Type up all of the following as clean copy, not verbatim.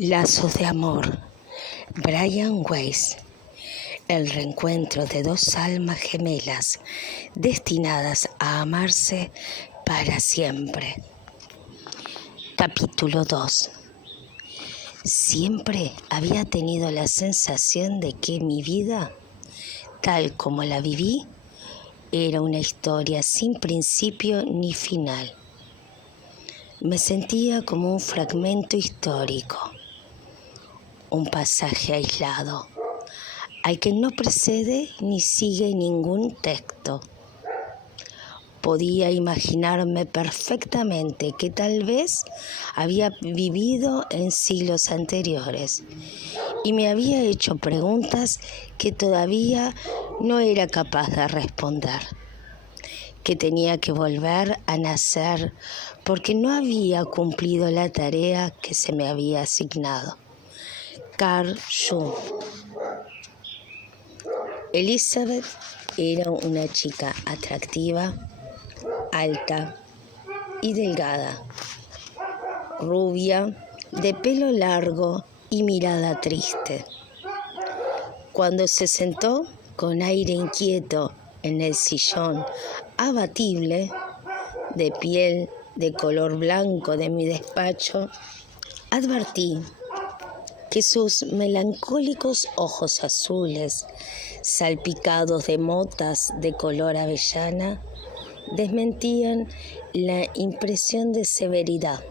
Lazos de amor. Brian Weiss. El reencuentro de dos almas gemelas destinadas a amarse para siempre. Capítulo 2. Siempre había tenido la sensación de que mi vida, tal como la viví, era una historia sin principio ni final. Me sentía como un fragmento histórico, un pasaje aislado, al que no precede ni sigue ningún texto. Podía imaginarme perfectamente que tal vez había vivido en siglos anteriores y me había hecho preguntas que todavía no era capaz de responder, que tenía que volver a nacer porque no había cumplido la tarea que se me había asignado. Carl Jung. Elizabeth era una chica atractiva, alta y delgada, rubia, de pelo largo y mirada triste. Cuando se sentó con aire inquieto en el sillón abatible, de piel de color blanco de mi despacho, advertí que sus melancólicos ojos azules, salpicados de motas de color avellana, desmentían la impresión de severidad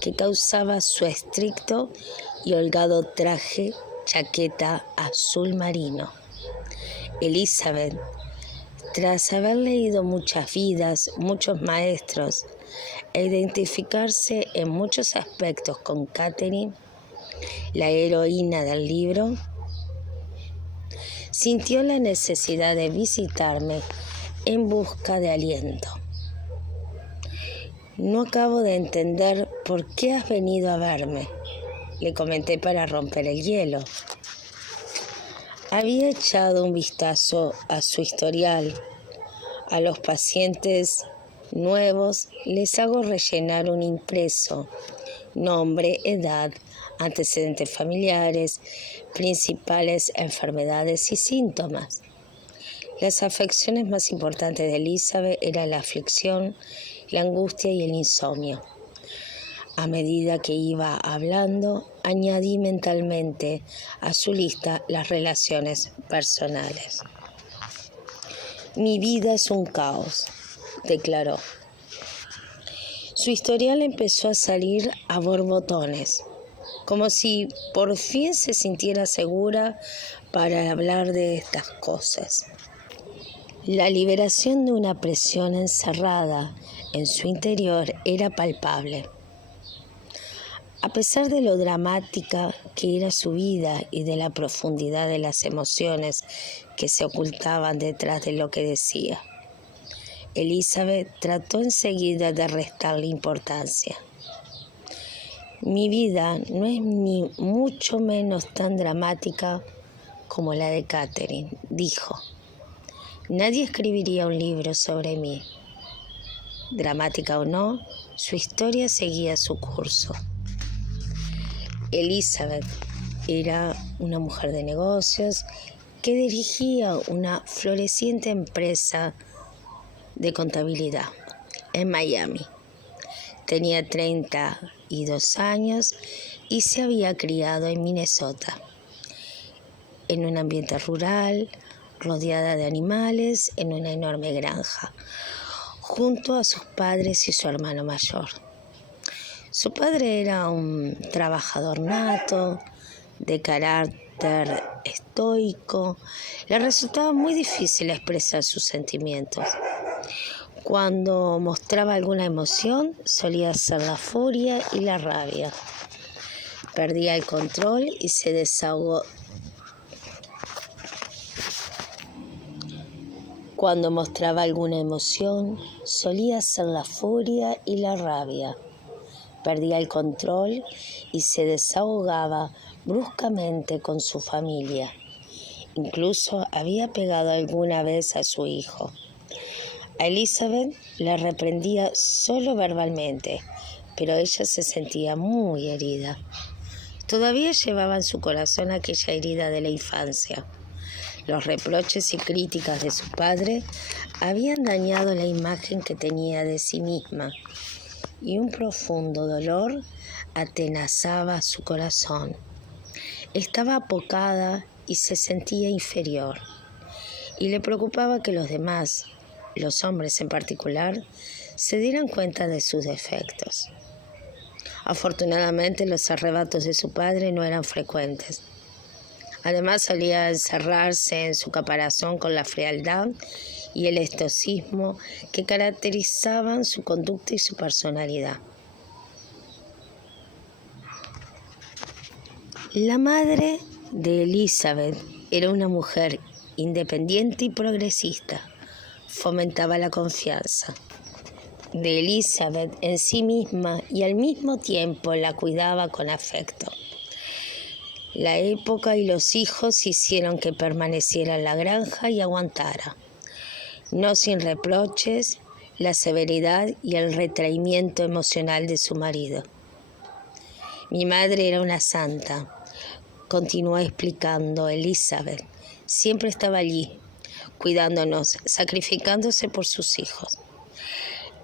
que causaba su estricto y holgado traje chaqueta azul marino. Elizabeth, tras haber leído muchas vidas, muchos maestros, e identificarse en muchos aspectos con Catherine, la heroína del libro, sintió la necesidad de visitarme en busca de aliento. No acabo de entender por qué has venido a verme, le comenté para romper el hielo. Había echado un vistazo a su historial. A los pacientes nuevos les hago rellenar un impreso: nombre, edad, antecedentes familiares, principales enfermedades y síntomas. Las afecciones más importantes de Elizabeth eran la aflicción, la angustia y el insomnio. A medida que iba hablando, añadí mentalmente a su lista las relaciones personales. Mi vida es un caos, declaró. Su historial empezó a salir a borbotones, como si por fin se sintiera segura para hablar de estas cosas. La liberación de una presión encerrada en su interior era palpable. A pesar de lo dramática que era su vida y de la profundidad de las emociones que se ocultaban detrás de lo que decía, Elizabeth trató enseguida de restarle importancia. Mi vida no es ni mucho menos tan dramática como la de Catherine, dijo. Nadie escribiría un libro sobre mí. Dramática o no, su historia seguía su curso. Elizabeth era una mujer de negocios que dirigía una floreciente empresa de contabilidad en Miami. Tenía 32 años y se había criado en Minnesota, en un ambiente rural, rodeada de animales, en una enorme granja, junto a sus padres y su hermano mayor. Su padre era un trabajador nato, de carácter estoico. Le resultaba muy difícil expresar sus sentimientos. Cuando mostraba alguna emoción, solía ser la furia y la rabia. Perdía el control y se desahogó. Cuando mostraba alguna emoción, solía ser la furia y la rabia. Perdía el control y se desahogaba bruscamente con su familia. Incluso había pegado alguna vez a su hijo. A Elizabeth la reprendía solo verbalmente, pero ella se sentía muy herida. Todavía llevaba en su corazón aquella herida de la infancia. Los reproches y críticas de su padre habían dañado la imagen que tenía de sí misma, y un profundo dolor atenazaba su corazón. Estaba apocada y se sentía inferior, y le preocupaba que los demás, los hombres en particular, se dieran cuenta de sus defectos. Afortunadamente, los arrebatos de su padre no eran frecuentes. Además, solía encerrarse en su caparazón con la frialdad y el estoicismo que caracterizaban su conducta y su personalidad. La madre de Elizabeth era una mujer independiente y progresista. Fomentaba la confianza de Elizabeth en sí misma y al mismo tiempo la cuidaba con afecto. La época y los hijos hicieron que permaneciera en la granja y aguantara, no sin reproches, la severidad y el retraimiento emocional de su marido. Mi madre era una santa, continuó explicando Elizabeth. Siempre estaba allí, cuidándonos, sacrificándose por sus hijos.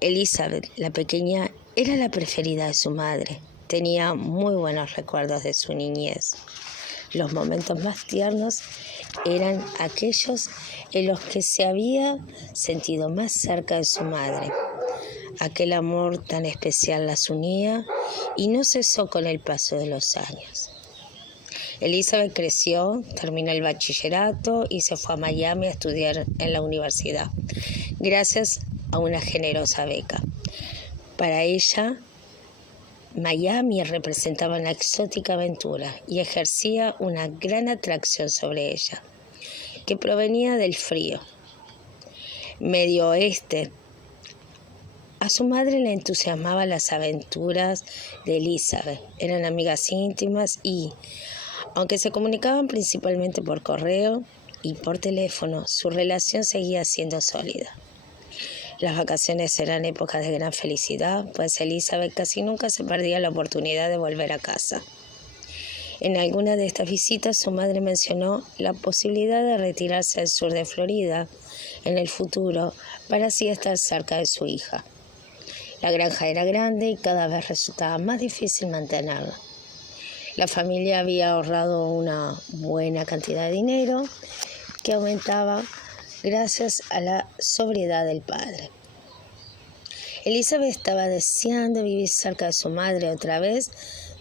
Elizabeth, la pequeña, era la preferida de su madre. Tenía muy buenos recuerdos de su niñez. Los momentos más tiernos eran aquellos en los que se había sentido más cerca de su madre. Aquel amor tan especial las unía y no cesó con el paso de los años. Elizabeth creció, terminó el bachillerato y se fue a Miami a estudiar en la universidad, gracias a una generosa beca. Para ella, Miami representaba una exótica aventura y ejercía una gran atracción sobre ella, que provenía del frío Medio Oeste. A su madre le entusiasmaban las aventuras de Elizabeth. Eran amigas íntimas y, aunque se comunicaban principalmente por correo y por teléfono, su relación seguía siendo sólida. Las vacaciones eran épocas de gran felicidad, pues Elizabeth casi nunca se perdía la oportunidad de volver a casa. En alguna de estas visitas, su madre mencionó la posibilidad de retirarse al sur de Florida en el futuro para así estar cerca de su hija. La granja era grande y cada vez resultaba más difícil mantenerla. La familia había ahorrado una buena cantidad de dinero que aumentaba gracias a la sobriedad del padre. Elizabeth estaba deseando vivir cerca de su madre otra vez.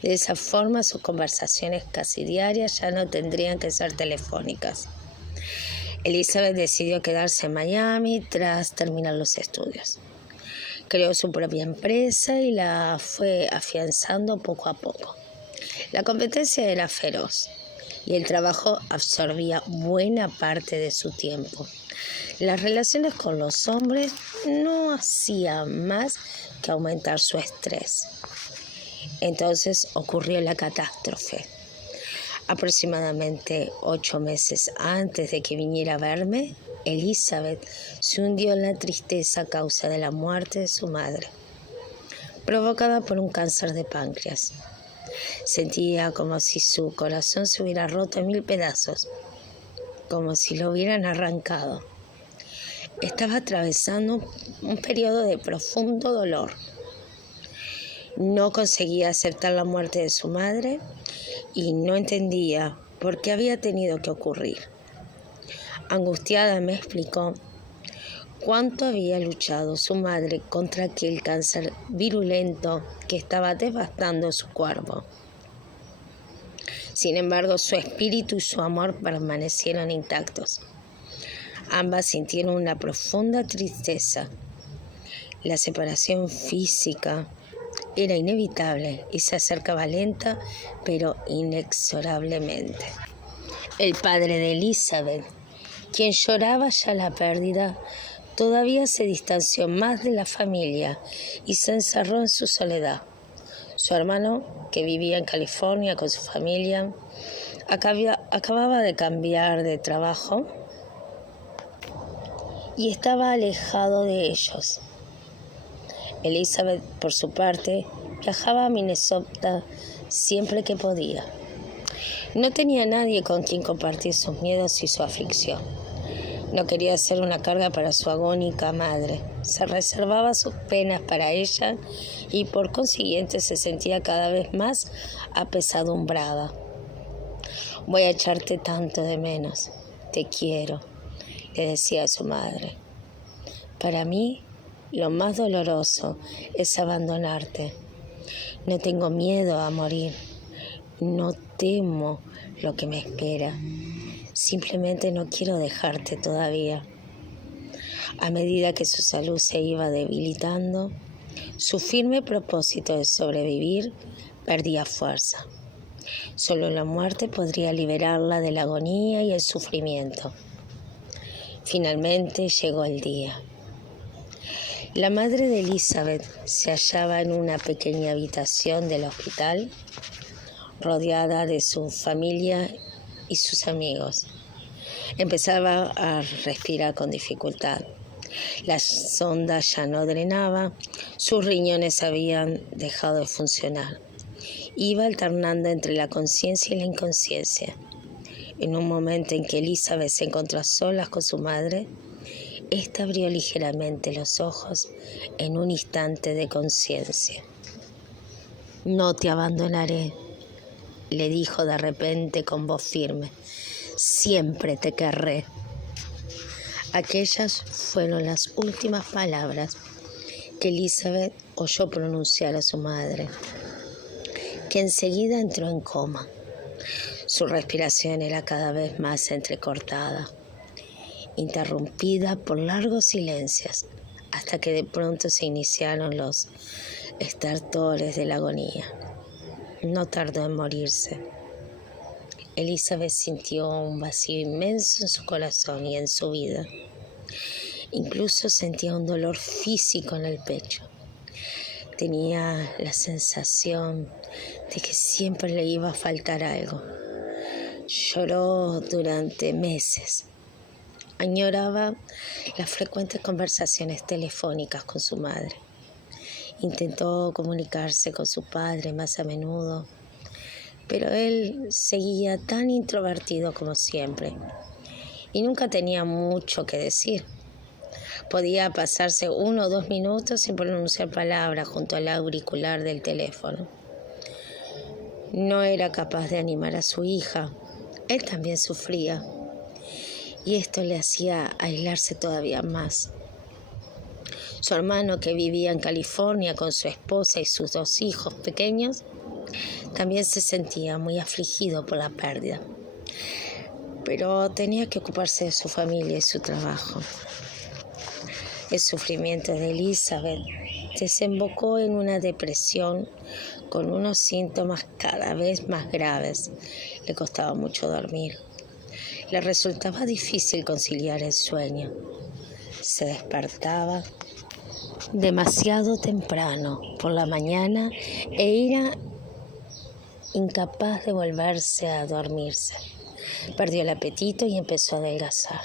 De esa forma, sus conversaciones casi diarias ya no tendrían que ser telefónicas. Elizabeth decidió quedarse en Miami tras terminar los estudios. Creó su propia empresa y la fue afianzando poco a poco. La competencia era feroz y el trabajo absorbía buena parte de su tiempo. Las relaciones con los hombres no hacían más que aumentar su estrés. Entonces ocurrió la catástrofe. Aproximadamente 8 meses antes de que viniera a verme, Elizabeth se hundió en la tristeza a causa de la muerte de su madre, provocada por un cáncer de páncreas. Sentía como si su corazón se hubiera roto en 1000 pedazos, como si lo hubieran arrancado. Estaba atravesando un periodo de profundo dolor. No conseguía aceptar la muerte de su madre y no entendía por qué había tenido que ocurrir. Angustiada me explicó cuánto había luchado su madre contra aquel cáncer virulento que estaba devastando su cuerpo. Sin embargo, su espíritu y su amor permanecieron intactos. Ambas sintieron una profunda tristeza. La separación física era inevitable y se acercaba lenta, pero inexorablemente. El padre de Elizabeth, quien lloraba ya la pérdida, todavía se distanció más de la familia y se encerró en su soledad. Su hermano, que vivía en California con su familia, acababa de cambiar de trabajo y estaba alejado de ellos. Elizabeth, por su parte, viajaba a Minnesota siempre que podía. No tenía nadie con quien compartir sus miedos y su aflicción. No quería ser una carga para su agónica madre. Se reservaba sus penas para ella y por consiguiente se sentía cada vez más apesadumbrada. Voy a echarte tanto de menos. Te quiero, le decía a su madre. Para mí, lo más doloroso es abandonarte. No tengo miedo a morir. No temo lo que me espera. Simplemente no quiero dejarte todavía. A medida que su salud se iba debilitando, su firme propósito de sobrevivir perdía fuerza. Solo la muerte podría liberarla de la agonía y el sufrimiento. Finalmente llegó el día. La madre de Elizabeth se hallaba en una pequeña habitación del hospital, rodeada de su familia y sus amigos. Empezaba a respirar con dificultad. La sonda ya no drenaba, sus riñones habían dejado de funcionar. Iba alternando entre la conciencia y la inconsciencia. En un momento en que Elizabeth se encontró a solas con su madre, ésta abrió ligeramente los ojos en un instante de conciencia. No te abandonaré, le dijo de repente con voz firme. Siempre te querré. Aquellas fueron las últimas palabras que Elizabeth oyó pronunciar a su madre, que enseguida entró en coma. Su respiración era cada vez más entrecortada, interrumpida por largos silencios, hasta que de pronto se iniciaron los estertores de la agonía. No tardó en morirse. Elizabeth sintió un vacío inmenso en su corazón y en su vida. Incluso sentía un dolor físico en el pecho. Tenía la sensación de que siempre le iba a faltar algo. Lloró durante meses. Añoraba las frecuentes conversaciones telefónicas con su madre. Intentó comunicarse con su padre más a menudo, pero él seguía tan introvertido como siempre y nunca tenía mucho que decir. Podía pasarse 1 o 2 minutos sin pronunciar palabras junto al auricular del teléfono. No era capaz de animar a su hija. Él también sufría y esto le hacía aislarse todavía más. Su hermano, que vivía en California con su esposa y sus 2 hijos pequeños, también se sentía muy afligido por la pérdida, pero tenía que ocuparse de su familia y su trabajo. El sufrimiento de Elizabeth desembocó en una depresión con unos síntomas cada vez más graves. Le costaba mucho dormir. Le resultaba difícil conciliar el sueño. Se despertaba demasiado temprano por la mañana e era incapaz de volverse a dormirse. Perdió el apetito y empezó a adelgazar.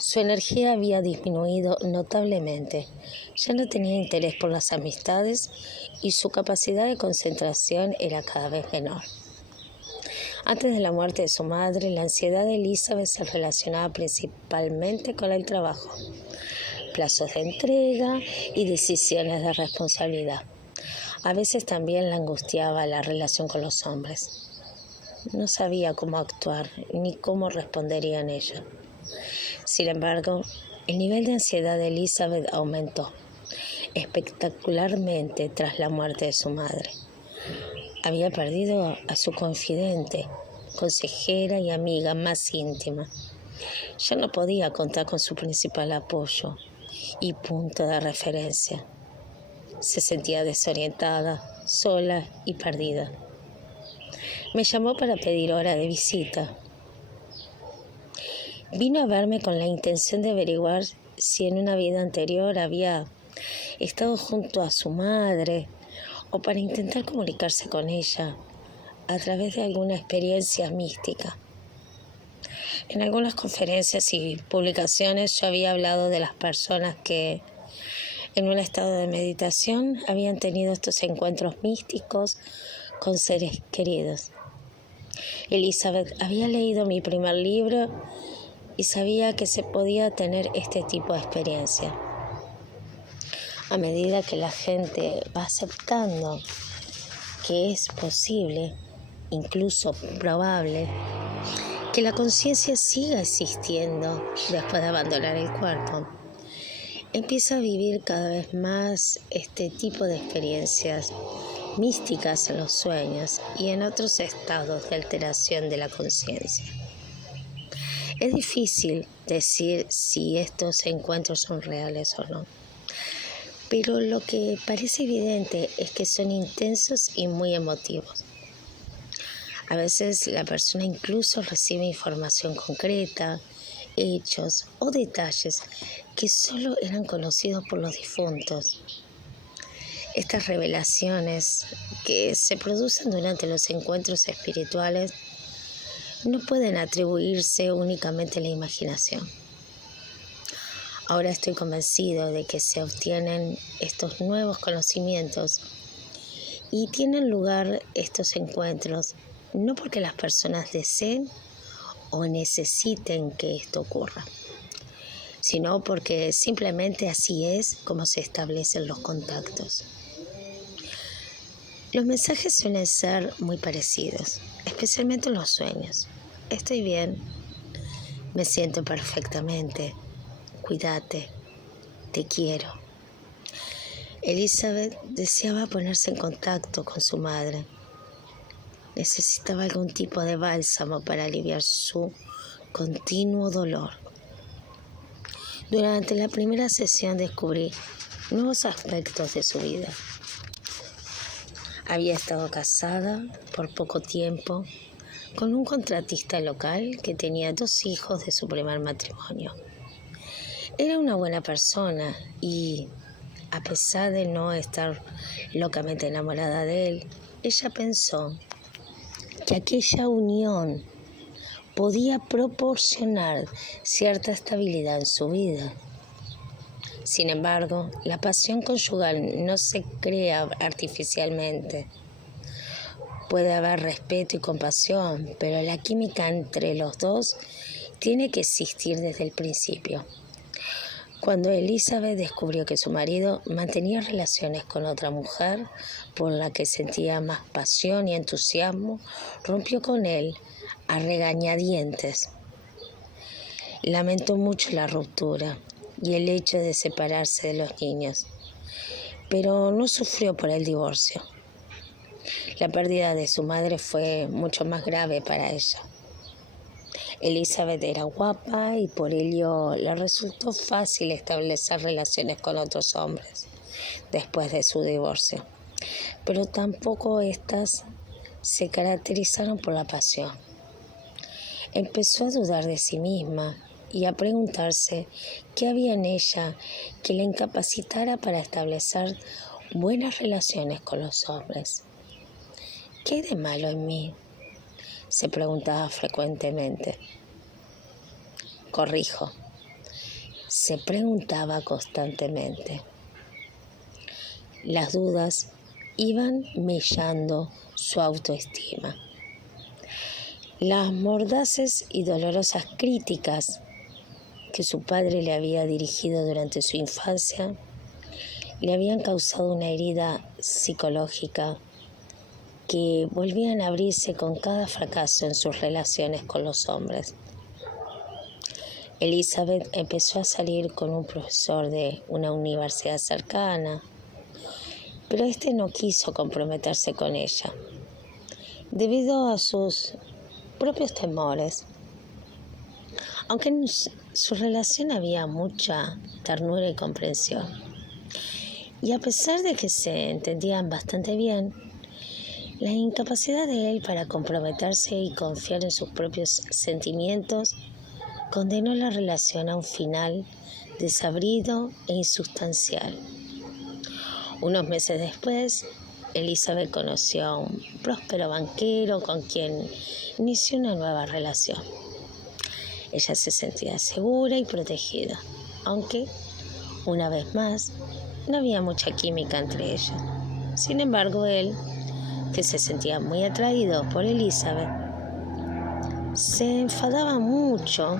Su energía había disminuido notablemente. Ya no tenía interés por las amistades y su capacidad de concentración era cada vez menor. Antes de la muerte de su madre, la ansiedad de Elizabeth se relacionaba principalmente con el trabajo, plazos de entrega y decisiones de responsabilidad. A veces también la angustiaba la relación con los hombres. No sabía cómo actuar ni cómo respondería en ella. Sin embargo, el nivel de ansiedad de Elizabeth aumentó espectacularmente tras la muerte de su madre. Había perdido a su confidente, consejera y amiga más íntima. Ya no podía contar con su principal apoyo y punto de referencia. Se sentía desorientada, sola y perdida. Me llamó para pedir hora de visita. Vino a verme con la intención de averiguar si en una vida anterior había estado junto a su madre o para intentar comunicarse con ella a través de alguna experiencia mística. En algunas conferencias y publicaciones yo había hablado de las personas que en un estado de meditación habían tenido estos encuentros místicos con seres queridos. Elizabeth había leído mi primer libro y sabía que se podía tener este tipo de experiencia. A medida que la gente va aceptando que es posible, incluso probable, que la conciencia siga existiendo después de abandonar el cuerpo, empieza a vivir cada vez más este tipo de experiencias místicas en los sueños y en otros estados de alteración de la conciencia. Es difícil decir si estos encuentros son reales o no, pero lo que parece evidente es que son intensos y muy emotivos. A veces la persona incluso recibe información concreta, hechos o detalles que solo eran conocidos por los difuntos. Estas revelaciones que se producen durante los encuentros espirituales no pueden atribuirse únicamente a la imaginación. Ahora estoy convencido de que se obtienen estos nuevos conocimientos y tienen lugar estos encuentros no porque las personas deseen o necesiten que esto ocurra, sino porque simplemente así es como se establecen los contactos. Los mensajes suelen ser muy parecidos, especialmente en los sueños. Estoy bien, me siento perfectamente, cuídate, te quiero. Elizabeth deseaba ponerse en contacto con su madre. Necesitaba algún tipo de bálsamo para aliviar su continuo dolor. Durante la primera sesión descubrí nuevos aspectos de su vida. Había estado casada por poco tiempo con un contratista local que tenía 2 hijos de su primer matrimonio. Era una buena persona y, a pesar de no estar locamente enamorada de él, ella pensó que aquella unión podía proporcionar cierta estabilidad en su vida. Sin embargo, la pasión conyugal no se crea artificialmente. Puede haber respeto y compasión, pero la química entre los dos tiene que existir desde el principio. Cuando Elizabeth descubrió que su marido mantenía relaciones con otra mujer por la que sentía más pasión y entusiasmo, rompió con él a regañadientes. Lamentó mucho la ruptura y el hecho de separarse de los niños, pero no sufrió por el divorcio. La pérdida de su madre fue mucho más grave para ella. Elizabeth era guapa y por ello le resultó fácil establecer relaciones con otros hombres después de su divorcio, pero tampoco éstas se caracterizaron por la pasión. Empezó a dudar de sí misma y a preguntarse qué había en ella que la incapacitara para establecer buenas relaciones con los hombres. ¿Qué hay de malo en mí?, se preguntaba frecuentemente. Corrijo, se preguntaba constantemente. Las dudas iban mellando su autoestima. Las mordaces y dolorosas críticas que su padre le había dirigido durante su infancia le habían causado una herida psicológica que volvían a abrirse con cada fracaso en sus relaciones con los hombres. Elizabeth empezó a salir con un profesor de una universidad cercana, pero este no quiso comprometerse con ella, debido a sus propios temores. Aunque en su relación había mucha ternura y comprensión, y a pesar de que se entendían bastante bien, la incapacidad de él para comprometerse y confiar en sus propios sentimientos condenó la relación a un final desabrido e insustancial. Unos meses después, Elizabeth conoció a un próspero banquero con quien inició una nueva relación. Ella se sentía segura y protegida, aunque, una vez más, no había mucha química entre ellos. Sin embargo, él que se sentía muy atraído por Elizabeth, se enfadaba mucho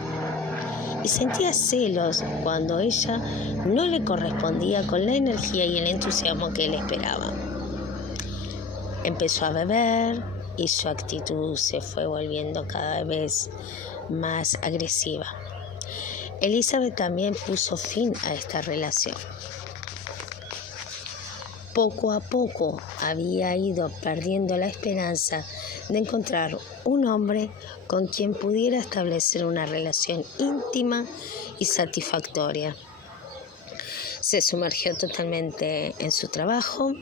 y sentía celos cuando ella no le correspondía con la energía y el entusiasmo que él esperaba. Empezó a beber y su actitud se fue volviendo cada vez más agresiva. Elizabeth también puso fin a esta relación. Poco a poco había ido perdiendo la esperanza de encontrar un hombre con quien pudiera establecer una relación íntima y satisfactoria. Se sumergió totalmente en su trabajo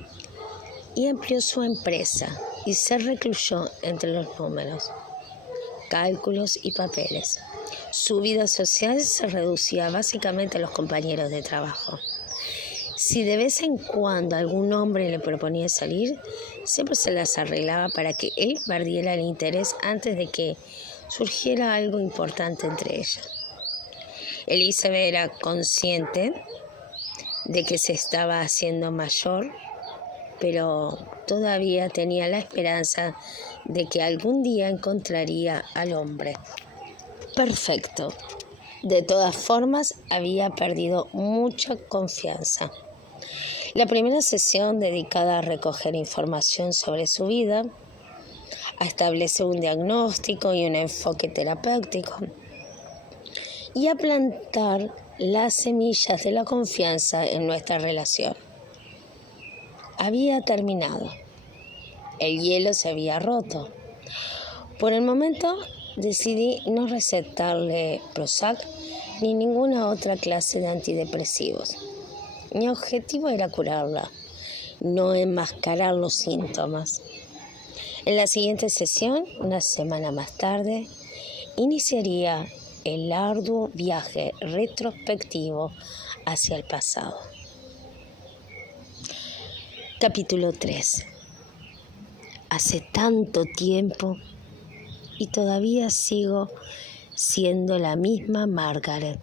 y amplió su empresa y se recluyó entre los números, cálculos y papeles. Su vida social se reducía básicamente a los compañeros de trabajo. Si de vez en cuando algún hombre le proponía salir, siempre se las arreglaba para que él perdiera el interés antes de que surgiera algo importante entre ellas. Elizabeth era consciente de que se estaba haciendo mayor, pero todavía tenía la esperanza de que algún día encontraría al hombre perfecto. De todas formas, había perdido mucha confianza. La primera sesión dedicada a recoger información sobre su vida, a establecer un diagnóstico y un enfoque terapéutico, y a plantar las semillas de la confianza en nuestra relación. Había terminado. El hielo se había roto. Por el momento decidí no recetarle Prozac ni ninguna otra clase de antidepresivos. Mi objetivo era curarla, no enmascarar los síntomas. En la siguiente sesión, una semana más tarde, iniciaría el arduo viaje retrospectivo hacia el pasado. Capítulo 3. Hace tanto tiempo y todavía sigo siendo la misma Margaret.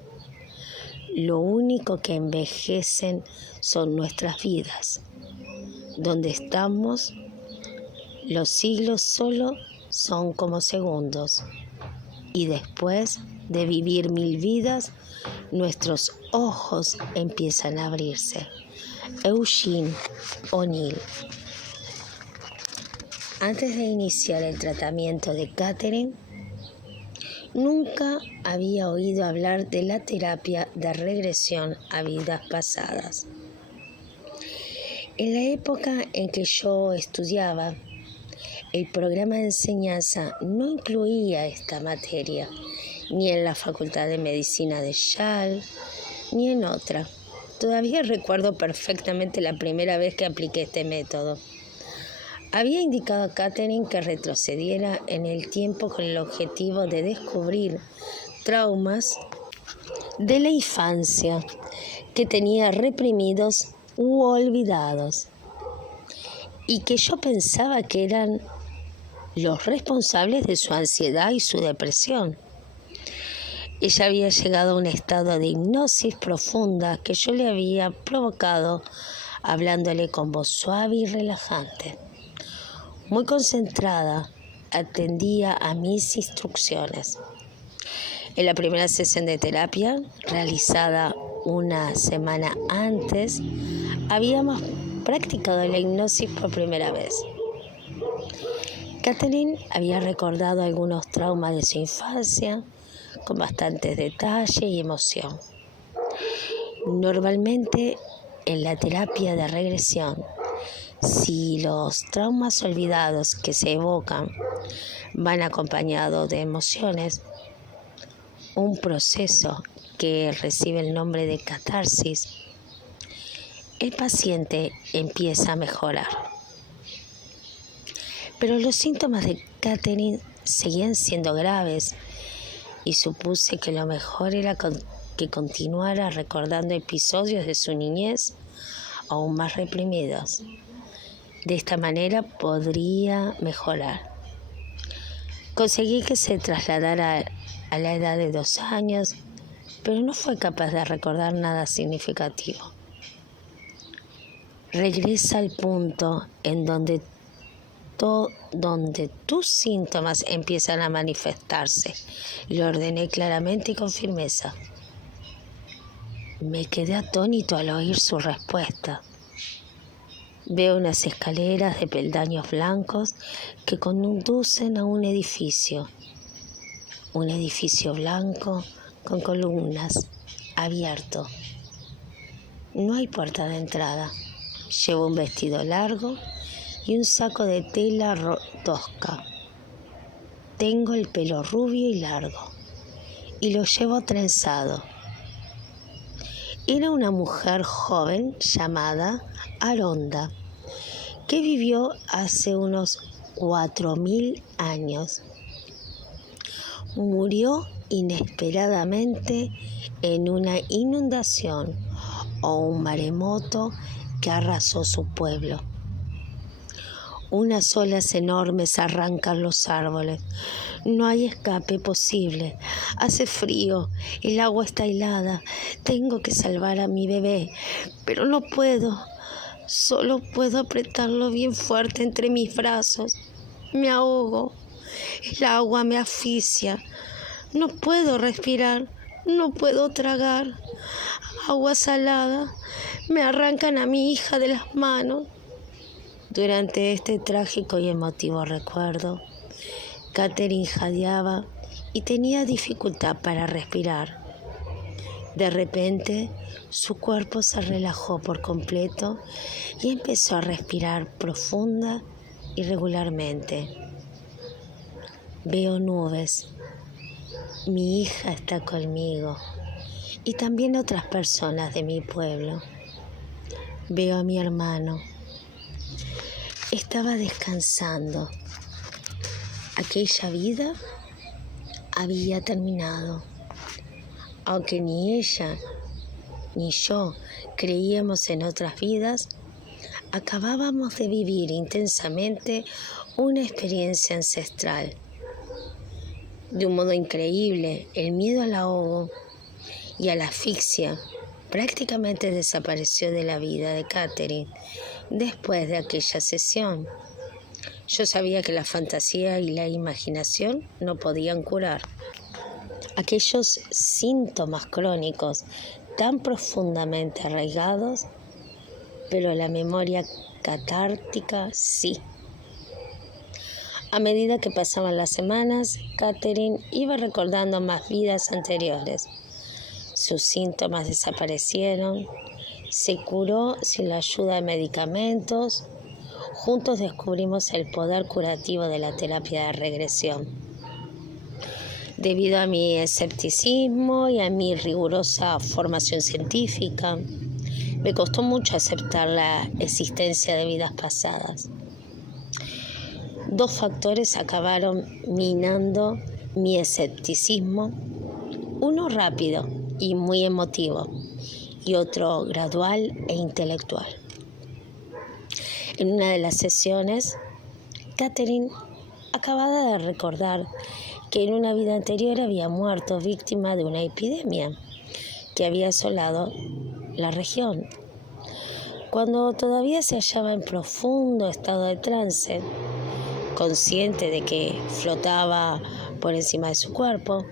Lo único que envejecen son nuestras vidas. Donde estamos, los siglos solo son como segundos. Y después de vivir 1000 vidas, nuestros ojos empiezan a abrirse. Eugene O'Neill. Antes de iniciar el tratamiento de Catherine, nunca había oído hablar de la terapia de regresión a vidas pasadas. En la época en que yo estudiaba, el programa de enseñanza no incluía esta materia, ni en la Facultad de Medicina de Yale, ni en otra. Todavía recuerdo perfectamente la primera vez que apliqué este método. Había indicado a Catherine que retrocediera en el tiempo con el objetivo de descubrir traumas de la infancia que tenía reprimidos u olvidados y que yo pensaba que eran los responsables de su ansiedad y su depresión. Ella había llegado a un estado de hipnosis profunda que yo le había provocado hablándole con voz suave y relajante. Muy concentrada, atendía a mis instrucciones. En la primera sesión de terapia, realizada una semana antes, habíamos practicado la hipnosis por primera vez. Catherine había recordado algunos traumas de su infancia con bastantes detalles y emoción. Normalmente, en la terapia de regresión, si los traumas olvidados que se evocan van acompañados de emociones, un proceso que recibe el nombre de catarsis, el paciente empieza a mejorar. Pero los síntomas de Catherine seguían siendo graves y supuse que lo mejor era que continuara recordando episodios de su niñez aún más reprimidos. De esta manera podría mejorar. Conseguí que se trasladara a la edad de 2 años, pero no fue capaz de recordar nada significativo. Regresa al punto en donde donde tus síntomas empiezan a manifestarse. Le ordené claramente y con firmeza. Me quedé atónito al oír su respuesta. Veo unas escaleras de peldaños blancos que conducen a un edificio blanco con columnas, abierto. No hay puerta de entrada. Llevo un vestido largo y un saco de tela tosca. Tengo el pelo rubio y largo y lo llevo trenzado. Era una mujer joven llamada Aronda, que vivió hace unos 4000 años. Murió inesperadamente en una inundación o un maremoto que arrasó su pueblo. Unas olas enormes arrancan los árboles. No hay escape posible. Hace frío, el agua está helada. Tengo que salvar a mi bebé, pero no puedo. Solo puedo apretarlo bien fuerte entre mis brazos. Me ahogo. El agua me asfixia. No puedo respirar. No puedo tragar. Agua salada. Me arrancan a mi hija de las manos. Durante este trágico y emotivo recuerdo, Catherine jadeaba y tenía dificultad para respirar. De repente, su cuerpo se relajó por completo y empezó a respirar profunda y regularmente. Veo nubes. Mi hija está conmigo y también otras personas de mi pueblo. Veo a mi hermano. Estaba descansando. Aquella vida había terminado. Aunque ni ella ni yo creíamos en otras vidas, acabábamos de vivir intensamente una experiencia ancestral. De un modo increíble, el miedo al ahogo y a la asfixia prácticamente desapareció de la vida de Catherine después de aquella sesión. Yo sabía que la fantasía y la imaginación no podían curar aquellos síntomas crónicos tan profundamente arraigados, pero la memoria catártica sí. A medida que pasaban las semanas, Catherine iba recordando más vidas anteriores. Sus síntomas desaparecieron, se curó sin la ayuda de medicamentos. Juntos descubrimos el poder curativo de la terapia de regresión. Debido a mi escepticismo y a mi rigurosa formación científica, me costó mucho aceptar la existencia de vidas pasadas. Dos factores acabaron minando mi escepticismo, uno rápido y muy emotivo, y otro gradual e intelectual. En una de las sesiones, Catherine acababa de recordar que en una vida anterior había muerto víctima de una epidemia que había asolado la región. Cuando todavía se hallaba en profundo estado de trance, consciente de que flotaba por encima de su cuerpo,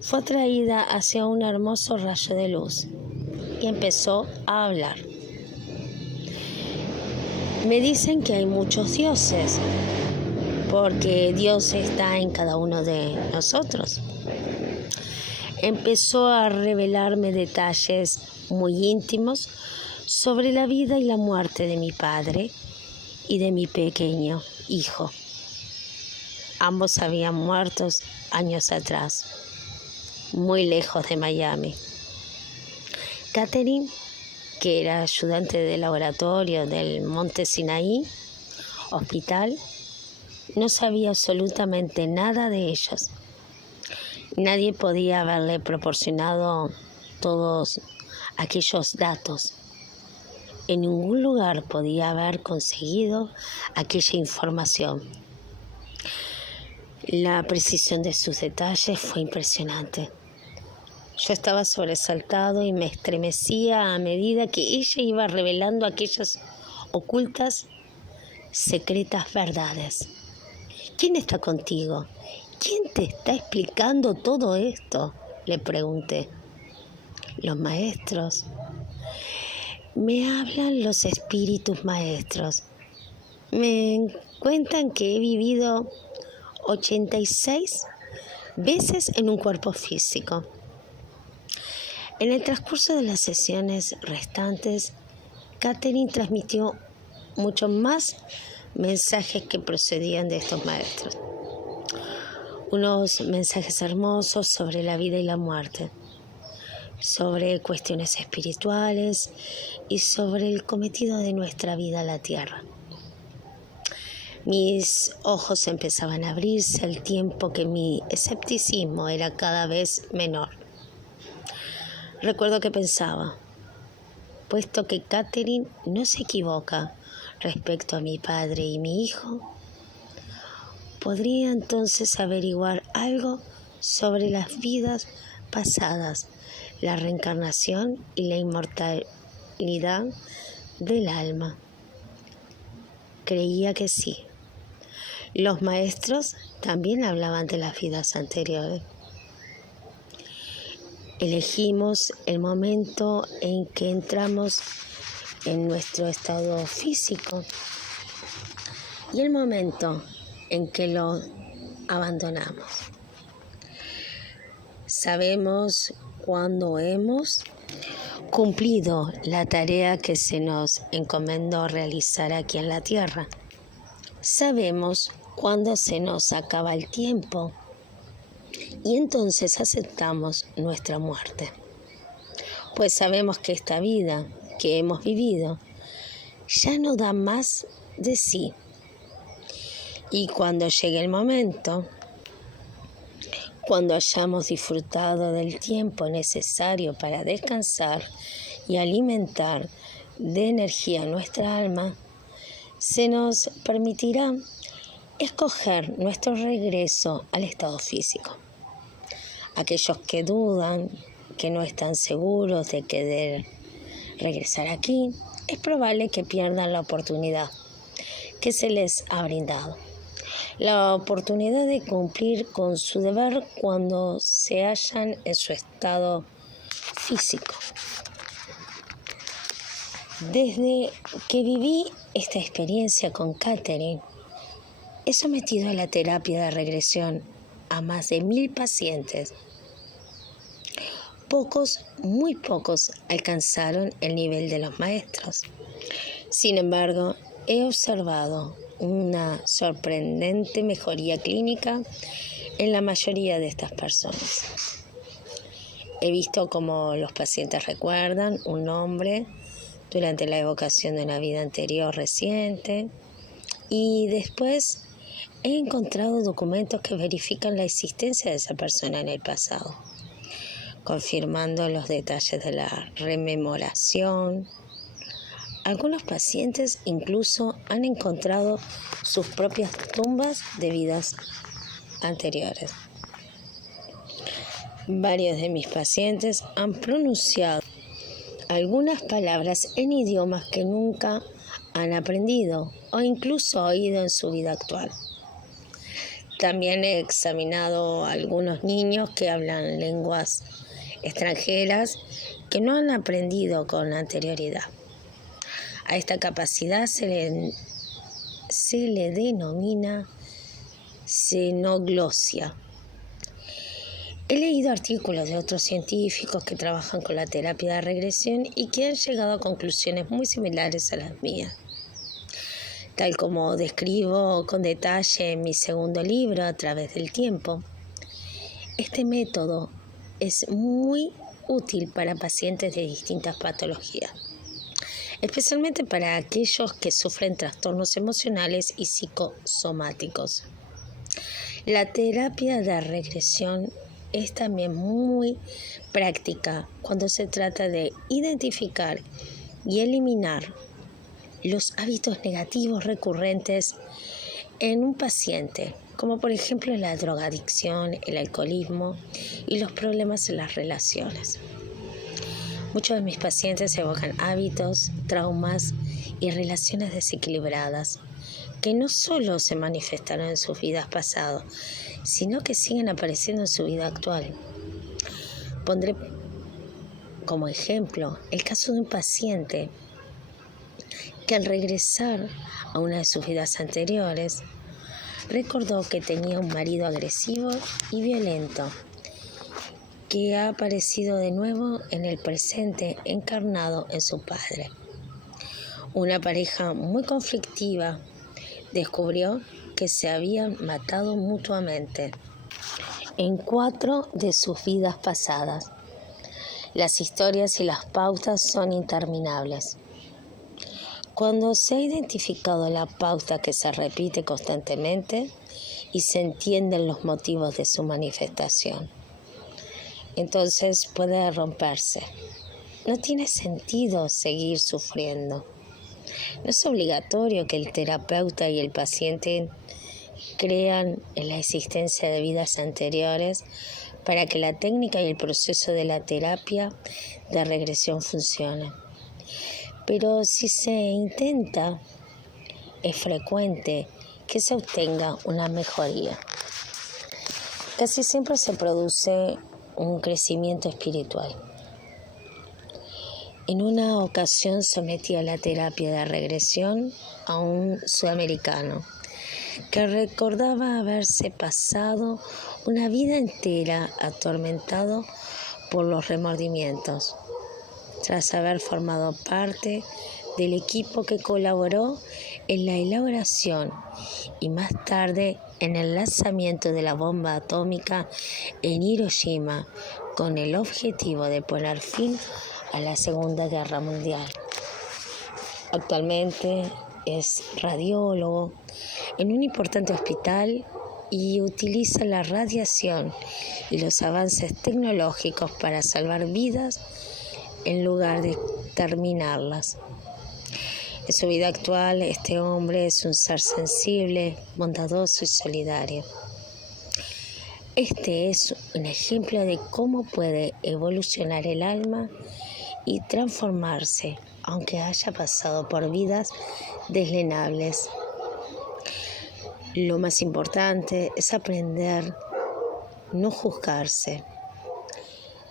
fue atraída hacia un hermoso rayo de luz y empezó a hablar. Me dicen que hay muchos dioses, porque Dios está en cada uno de nosotros. Empezó a revelarme detalles muy íntimos sobre la vida y la muerte de mi padre y de mi pequeño hijo. Ambos habían muerto años atrás, muy lejos de Miami. Catherine, que era ayudante de laboratorio del Monte Sinaí, hospital, no sabía absolutamente nada de ellos. Nadie podía haberle proporcionado todos aquellos datos. En ningún lugar podía haber conseguido aquella información. La precisión de sus detalles fue impresionante. Yo estaba sobresaltado y me estremecía a medida que ella iba revelando aquellas ocultas secretas verdades. ¿Quién está contigo? ¿Quién te está explicando todo esto?, le pregunté. Los maestros. Me hablan los espíritus maestros. Me cuentan que he vivido 86 veces en un cuerpo físico. En el transcurso de las sesiones restantes, Catherine transmitió muchos más mensajes que procedían de estos maestros. Unos mensajes hermosos sobre la vida y la muerte, sobre cuestiones espirituales y sobre el cometido de nuestra vida a la tierra. Mis ojos empezaban a abrirse al tiempo que mi escepticismo era cada vez menor. Recuerdo que pensaba, puesto que Catherine no se equivoca respecto a mi padre y mi hijo, ¿podría entonces averiguar algo sobre las vidas pasadas, la reencarnación y la inmortalidad del alma? Creía que sí. Los maestros también hablaban de las vidas anteriores. Elegimos el momento en que entramos en nuestro estado físico y el momento en que lo abandonamos. Sabemos cuándo hemos cumplido la tarea que se nos encomendó realizar aquí en la tierra. Sabemos cuándo se nos acaba el tiempo y entonces aceptamos nuestra muerte. Pues sabemos que esta vida que hemos vivido ya no da más de sí. Y cuando llegue el momento, cuando hayamos disfrutado del tiempo necesario para descansar y alimentar de energía nuestra alma, se nos permitirá escoger nuestro regreso al estado físico. Aquellos que dudan, que no están seguros de querer regresar aquí, es probable que pierdan la oportunidad que se les ha brindado. La oportunidad de cumplir con su deber cuando se hallan en su estado físico. Desde que viví esta experiencia con Catherine, he sometido a la terapia de regresión a más de 1000 pacientes. Pocos, muy pocos, alcanzaron el nivel de los maestros. Sin embargo, he observado una sorprendente mejoría clínica en la mayoría de estas personas. He visto cómo los pacientes recuerdan un nombre durante la evocación de una vida anterior reciente y después he encontrado documentos que verifican la existencia de esa persona en el pasado, confirmando los detalles de la rememoración. Algunos pacientes incluso han encontrado sus propias tumbas de vidas anteriores. Varios de mis pacientes han pronunciado algunas palabras en idiomas que nunca han aprendido o incluso oído en su vida actual. También he examinado a algunos niños que hablan lenguas extranjeras que no han aprendido con anterioridad. A esta capacidad se le denomina xenoglosia. He leído artículos de otros científicos que trabajan con la terapia de regresión y que han llegado a conclusiones muy similares a las mías. Tal como describo con detalle en mi segundo libro, A través del tiempo, este método es muy útil para pacientes de distintas patologías, especialmente para aquellos que sufren trastornos emocionales y psicosomáticos. La terapia de regresión es también muy práctica cuando se trata de identificar y eliminar los hábitos negativos recurrentes en un paciente, como por ejemplo la drogadicción, el alcoholismo y los problemas en las relaciones. Muchos de mis pacientes evocan hábitos, traumas y relaciones desequilibradas que no solo se manifestaron en sus vidas pasadas, sino que siguen apareciendo en su vida actual. Pondré como ejemplo el caso de un paciente que al regresar a una de sus vidas anteriores, recordó que tenía un marido agresivo y violento, que ha aparecido de nuevo en el presente encarnado en su padre. Una pareja muy conflictiva descubrió que se habían matado mutuamente en 4 de sus vidas pasadas. Las historias y las pautas son interminables. Cuando se ha identificado la pauta que se repite constantemente y se entienden los motivos de su manifestación, entonces puede romperse. No tiene sentido seguir sufriendo. No es obligatorio que el terapeuta y el paciente crean en la existencia de vidas anteriores para que la técnica y el proceso de la terapia de regresión funcione. Pero si se intenta, es frecuente que se obtenga una mejoría. Casi siempre se produce un crecimiento espiritual. En una ocasión sometí a la terapia de regresión a un sudamericano que recordaba haberse pasado una vida entera atormentado por los remordimientos, tras haber formado parte del equipo que colaboró en la elaboración y más tarde en el lanzamiento de la bomba atómica en Hiroshima con el objetivo de poner fin a la Segunda Guerra Mundial. Actualmente es radiólogo en un importante hospital y utiliza la radiación y los avances tecnológicos para salvar vidas en lugar de terminarlas. En su vida actual, este hombre es un ser sensible, bondadoso y solidario. Este es un ejemplo de cómo puede evolucionar el alma y transformarse, aunque haya pasado por vidas deslenables. Lo más importante es aprender, no juzgarse.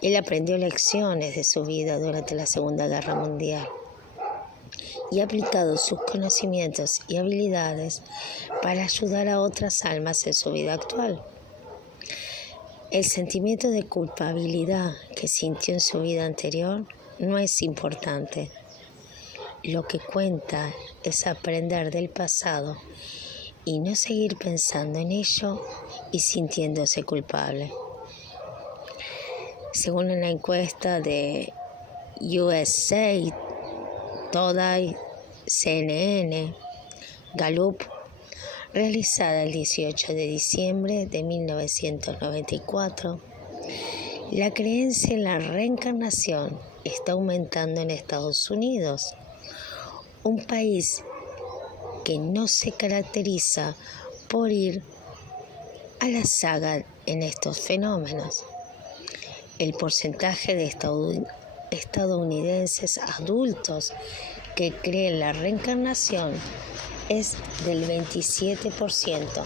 Él aprendió lecciones de su vida durante la Segunda Guerra Mundial y ha aplicado sus conocimientos y habilidades para ayudar a otras almas en su vida actual. El sentimiento de culpabilidad que sintió en su vida anterior no es importante. Lo que cuenta es aprender del pasado y no seguir pensando en ello y sintiéndose culpable. Según una encuesta de USA Today, CNN, Gallup, realizada el 18 de diciembre de 1994, la creencia en la reencarnación está aumentando en Estados Unidos, un país que no se caracteriza por ir a la saga en estos fenómenos. El porcentaje de estadounidenses adultos que creen la reencarnación es del 27%,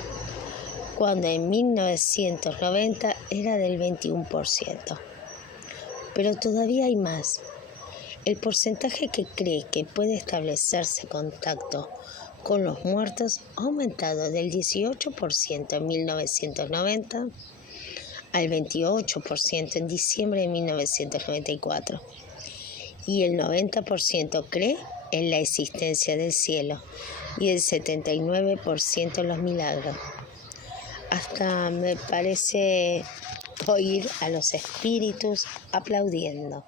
cuando en 1990 era del 21%. Pero todavía hay más. El porcentaje que cree que puede establecerse contacto con los muertos ha aumentado del 18% en 1990 al 28% en diciembre de 1994. Y el 90% cree en la existencia del cielo y el 79% en los milagros. Hasta me parece oír a los espíritus aplaudiendo.